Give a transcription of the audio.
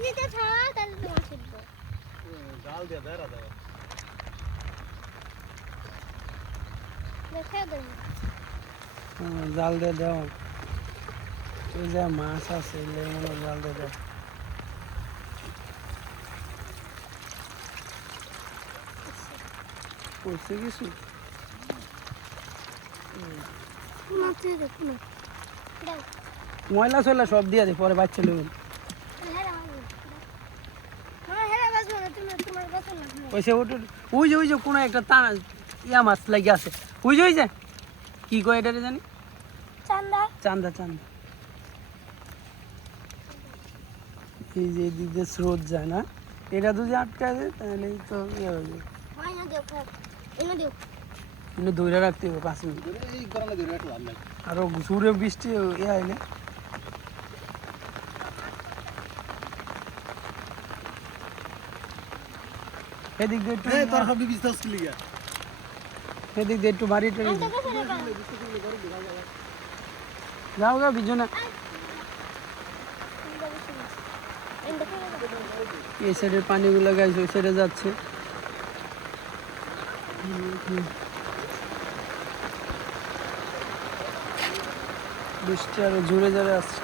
দিতে ছাড়া তাহলে তো মাছ উঠবে। জাল দিয়ে বেড়া দেবো হ্যাঁ, জাল দিয়ে দাও। ওই যে মাছ আছে মনে জাল দিয়ে দাও। পড়ছে কিছু? দাও। ময়লা সয়লা সব দিয়ে দে পরে বাচ্চা নেবেন হেরা মাছ হ্যাঁ হেরা বাজবো না তুমি তোমার কথা লাগবে ওই সে ওটা ওই যে ওই যে কোনো একটা তা ইয়া মাছ লাগে আছে। ওই যে ওই যে কি কয় এটা রে জানি? চান্দা। চান্দা চান্দা। এই যে এদিক দিয়ে স্রোত যায় না। এটা যদি আটকায় দেয় তাহলে তো ইয়ে হয়ে যাবে। না দিও খারাপ এনে দিও। কিন্তু ধরে রাখতে হবে পাঁচ মিনিট। আরও জোরে বৃষ্টি ইয়ে হয় এদিক দিয়ে একটু এই তোর সব বিস্তার স্কুলে গিয়া। এদিক দিয়ে একটু বাড়ি টাড়ি রেখা যাও গা বিজনা এই সাইডের পানিগুলো গাইছে ওই সাইডে যাচ্ছে। বৃষ্টি আরও জোরে জোরে আসছে।